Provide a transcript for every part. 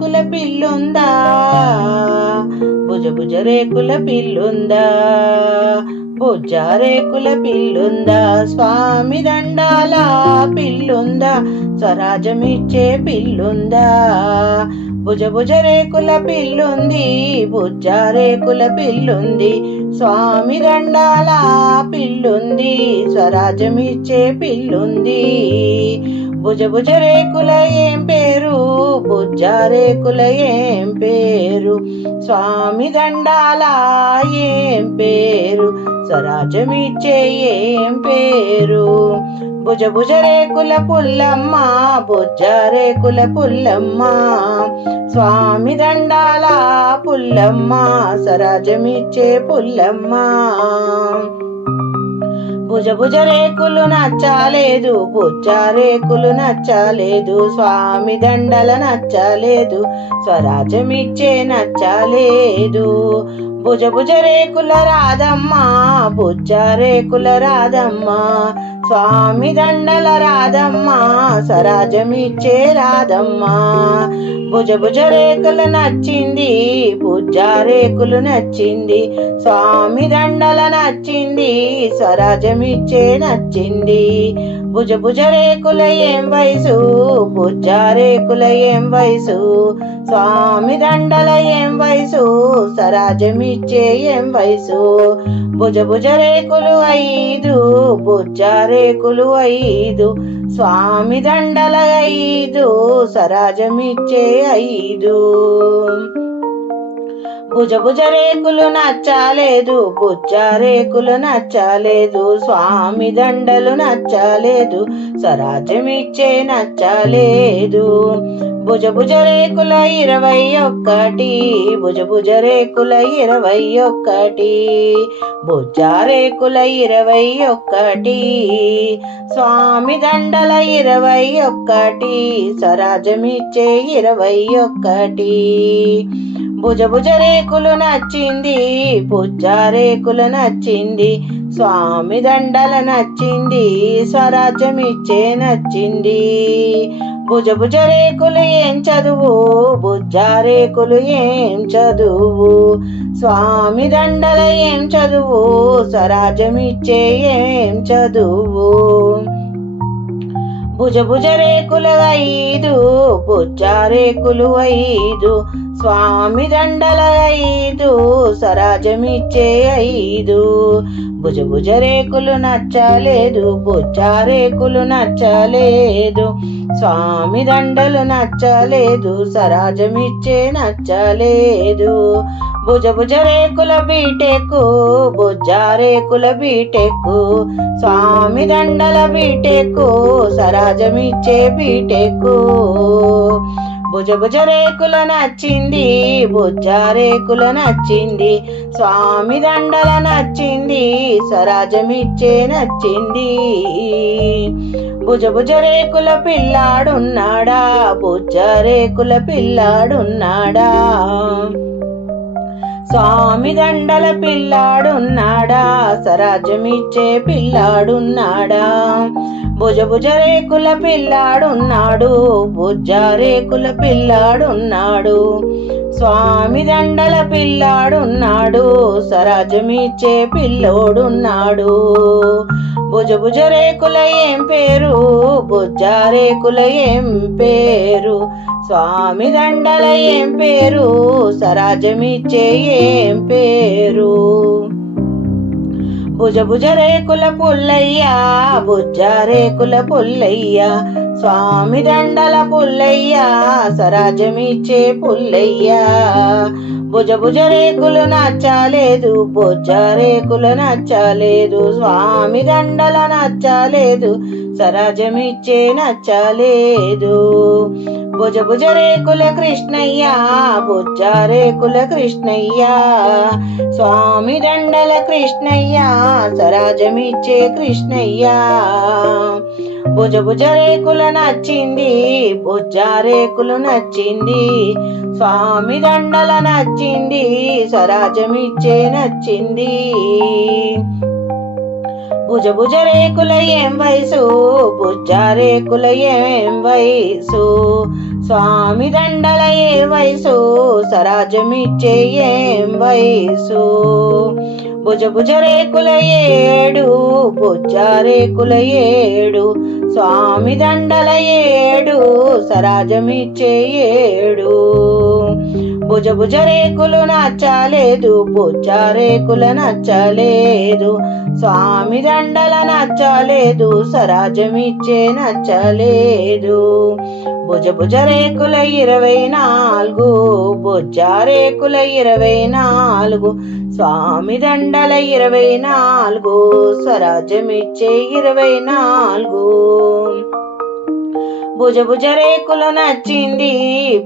రేకుల పిల్లుందా, భుజ రేకుల పిల్లుందా, బుజ్జ రేకుల పిల్లుందా, స్వామి దండాల పిల్లుందా, స్వరాజమిచ్చే పిల్లుందా. భుజ రేకుల పిల్లుంది, బుజ్జ రేకుల పిల్లుంది, స్వామి దండాల పిల్లుంది, స్వరాజమిచ్చే పిల్లుంది. భుజ రేకుల ఏం పేరు, బుజ్జ రేకుల ఏం పేరు, స్వామి దండాల ఏం పేరు, స్వరాజమిచ్చే ఏం పేరు. భుజ రేకుల పుల్లమ్మ, బుజ్జ రేకుల పుల్లమ్మ, స్వామి దండాల పుల్లమ్మ, స్వరాజమిచ్చే పుల్లమ్మ. భుజ రేకులు నచ్చలేదు, బుజ్జ రేకులు నచ్చలేదు, స్వామి దండల నచ్చలేదు, స్వరాజమిచ్చే నచ్చలేదు. భుజ రేకుల రాధమ్మ, బుజ్జ రేకుల రాధమ్మ, స్వామి దండల రాధమ్మ, స్వరాజమిచ్చే రాధమ్మ. భుజ రేకులు నచ్చింది, బుజ్జ రేకులు నచ్చింది, స్వామి దండల నచ్చింది, స్వరాజమిచ్చే నచ్చింది. భుజ రేకుల ఏం వయసు, బుజ్జ రేకుల ఏం వయసు, స్వామి దండల ఏం వయసు, స్వరాజమిచ్చే ఏం వయసు. భుజ రేకులు 5, బుజ్జ రేకులు 5, స్వామి దండల 5, స్వరాజమిచ్చే 5. భుజ రేకులు నచ్చలేదు, బుజ్జ రేకులు నచ్చలేదు, స్వామి దండలు నచ్చలేదు, స్వరాజమిచ్చే నచ్చలేదు. భుజ రేకుల 21, భుజ రేకుల 21, బుజ్జ రేకుల 21, స్వామి దండల 21, స్వరాజమిచ్చే 21. భుజ రేకులు నచ్చింది, బుజ్జ రేకులు నచ్చింది, స్వామి దండల నచ్చింది, స్వరాజమిచ్చే నచ్చింది. భుజ రేకులు ఏం చదువు, బుజ్జ రేకులు ఏం చదువు, స్వామి దండల ఏం చదువు, స్వరాజమిచ్చే ఏం చదువు. భుజ రేకుల 5, బుజ్జ రేకులు 5, స్వామి దండల 5, స్వరాజమిచ్చే 5. భుజ రేకులు నచ్చలేదు, బుజ్జ రేకులు నచ్చలేదు, స్వామి దండలు నచ్చలేదు, స్వరాజమిచ్చే నచ్చలేదు. భుజ రేకుల బీటెక్కు, బుజ్జ రేకుల బీటెక్కు, స్వామి దండల బీటెక్కు, స్వరాజమిచ్చే బీటెక్కు. భుజ రేకుల నచ్చింది, బుజ్జ రేకుల నచ్చింది, స్వామి దండల నచ్చింది, స్వరాజమిచ్చే నచ్చింది. భుజ రేకుల పిల్లాడున్నాడా, బుజ్జ రేకుల పిల్లాడున్నాడా, స్వామి దండల పిల్లాడున్నాడా, స్వరాజమిచ్చే పిల్లాడున్నాడా. భుజ రేకుల పిల్లాడున్నాడు, బుజ్జ రేకుల పిల్లాడున్నాడు, స్వామి దండల పిల్లాడున్నాడు, స్వరాజమిచ్చే పిల్లోడున్నాడు. భుజ రేకుల ఏం పేరు, బుజ్జ రేకుల ఏం పేరు, స్వామి దండల ఏం పేరు, స్వరాజమిచ్చే ఏం పేరు. భుజ రేకుల పుల్లయ్య, బుజ్జ రేకుల పుల్లయ్య, స్వామి దండల పుల్లయ్య, స్వరాజమిచ్చే పుల్లయ్య. భుజ రేకులు నచ్చలేదు, బుజ్జ రేకులు నచ్చలేదు, స్వామి దండల నచ్చలేదు, స్వరాజమిచ్చే నచ్చలేదు. భుజ రేకుల కృష్ణయ్య, బుజ్జ రేకుల కృష్ణయ్య, స్వామి దండల కృష్ణయ్య, స్వరాజమిచ్చే కృష్ణయ్య. భుజ రేకుల నచ్చింది, బుజ్జ రేకులు నచ్చింది, స్వామి దండల నచ్చింది, స్వరాజమిచ్చే నచ్చింది. భుజ రేకుల ఏం వయసు, బుజ్జ రేకుల ఏం వయసు, స్వామి దండల ఏ వయసు సరాజమిచ్చే ఏం వయసు భుజ భుజ రేకుల ఏడు బొజ్జ రేకుల ఏడు స్వామి దండల ఏడు సరాజమిచ్చే ఏడు భుజ భుజ రేకులు నచ్చలేదు బొజ్జ రేకుల నచ్చలేదు స్వామి దండల నచ్చలేదు సరాజమిచ్చే నచ్చలేదు భుజ భుజ రేకుల 24 బొజ్జ రేకుల 24 స్వామి దండల 24 స్వరాజ్యమిచ్చే 24 భుజ భుజ రేకులు నచ్చింది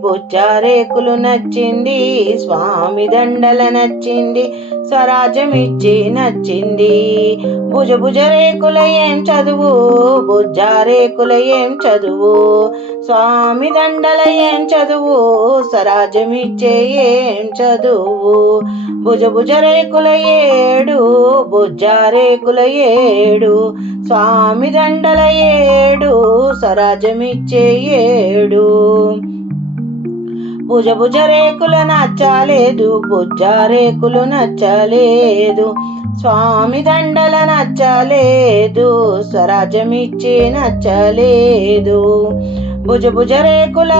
బొజ్జ రేకులు నచ్చింది స్వామి దండల నచ్చింది స్వరాజ్యమిచ్చి నచ్చింది భుజ భుజ రేకుల ఏం చదువు బొజ్జ రేకుల ఏం చదువు స్వామి దండల ఏం చదువు స్వరాజ్యమిచ్చే ఏం చదువు భుజ భుజ రేకుల 7 బొజ్జ రేకుల 7 స్వామి దండల 7 స్వరాజ్యమిచ్చే 7 భుజ భుజ రేకులు నచ్చలేదు బొజ్జ రేకులు నచ్చలేదు స్వామి దండల నచ్చలేదు స్వరాజ్యమిచ్చే నచ్చలేదు భుజ భుజ రేకుల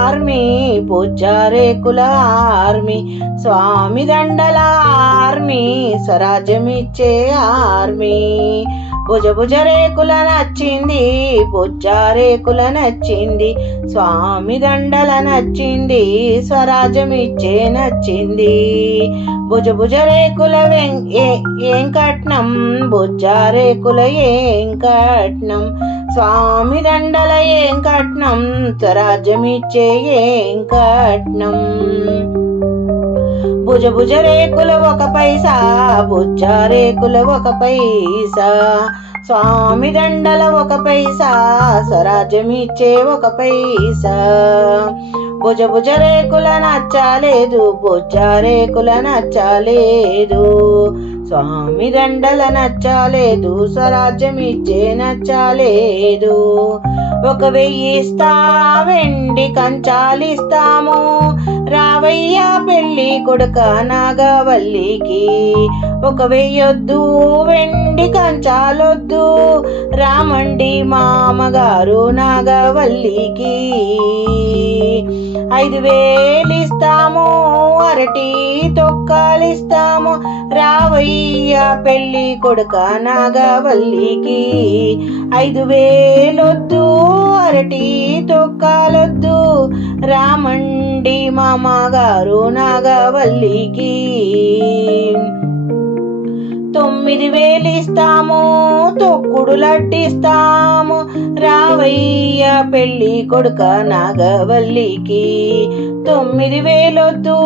ఆర్మీ బొజ్జ రేకుల ఆర్మీ స్వామి దండల ఆర్మీ స్వరాజ్యమిచ్చే ఆర్మీ భుజ భుజ రేకుల నచ్చింది బొజ్జ రేకుల నచ్చింది స్వామి దండల నచ్చింది స్వరాజ్యమిచ్చే నచ్చింది భుజ భుజ రేకుల ఏం కట్నం బొజ్జ రేకుల ఏం కట్నం స్వామి దండల ఏం కట్నం స్వరాజ్యమిచ్చే ఏం కట్నం భుజ భుజ రేకుల 1 పైసా బొజ్జ రేకుల 1 పైసా స్వామి దండల 1 పైసా స్వరాజ్యమిచ్చే 1 పైసా భుజ భుజ రేకుల నచ్చలేదు బొజ్జ రేకుల నచ్చలేదు స్వామి దండల నచ్చలేదు స్వరాజ్యమిచ్చే నచ్చలేదు 1000 ఇస్తా వెండి కంచాలిస్తాము రావయ్యా పెళ్లి కొడుక నాగవల్లికి 1000 వెండి కంచాలొద్దు రామండి మామగారు నాగవల్లికి 5000 ఇస్తాము అరటి తొక్కలిస్తాము రావయ్యా పెళ్లి కొడుక నాగవల్లికి 5000 వద్దు అరటి తొక్కలొద్దు రామండి మామగారు నాగవల్లికి 9000 ఇస్తాము తొక్కుడు లడ్డిస్తాము రావయ్య పెళ్లి కొడుక నాగవల్లికి 9000 వద్దు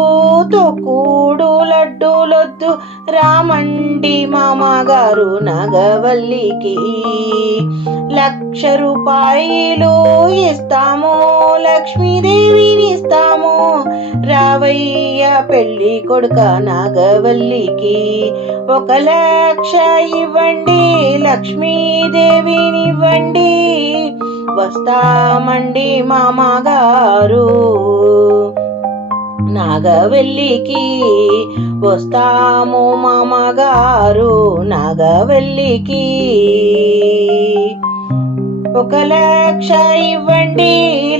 తొక్కుడు లడ్డూలొద్దు రామండి మామగారు నాగవల్లికి 1,00,000 రూపాయలు ఇస్తాము లక్ష్మీదేవిని ఇస్తాము రావయ్య పెళ్లి కొడుక నాగవల్లికి 1,00,000 ఇవ్వండి లక్ష్మీదేవిని ఇవ్వండి వస్తామండి మామగారు నాగవల్లికి వస్తాము మామగారు నాగవల్లికి 1,00,000 ఇవ్వండి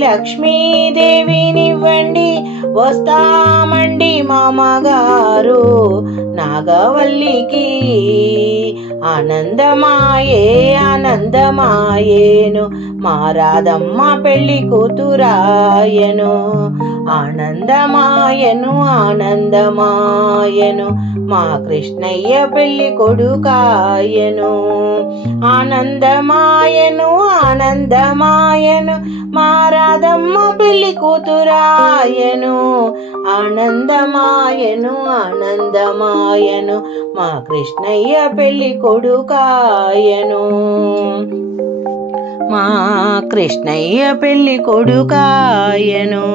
లక్ష్మీదేవిని ఇవ్వండి వస్తామండి మామగారు నాగవల్లికి ఆనందమాయే ఆనందమాయేను మా రాధమ్మ పెళ్లి కూతురాయను ఆనందమాయను ఆనందమాయను మా కృష్ణయ్య పెళ్లి కొడుకాయను ఆనందమాయను ఆనందమాయను మా రాధమ్మ పెళ్లి కూతురాయను ఆనందమాయను ఆనందమాయను మా కృష్ణయ్య పెళ్లి కొడుకాయను మా కృష్ణయ్య పెళ్లి కొడుకాయను.